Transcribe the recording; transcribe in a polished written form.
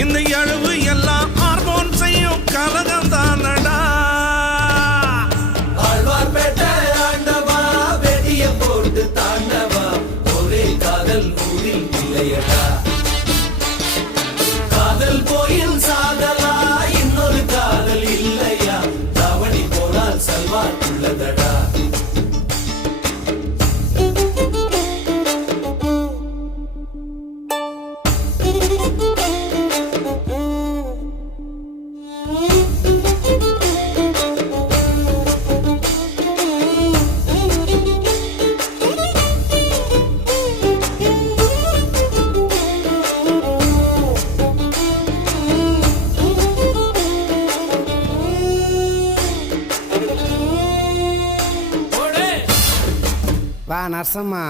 இந்த எழுவு எல்லாம் ஹார்மோன் செய்யும் கலகம் தானடா. ஆழ்வார்பேட்டை ஆண்டவா வெடிய போட்டு தாண்டவா ஒரே காதல் ஊரில் இல்லையடா. காதல் போயில் சாதலா இன்னொரு காதல் இல்லையா தாவணி போனால் சல்வார் உள்ளதடா. வா நரசம்மா.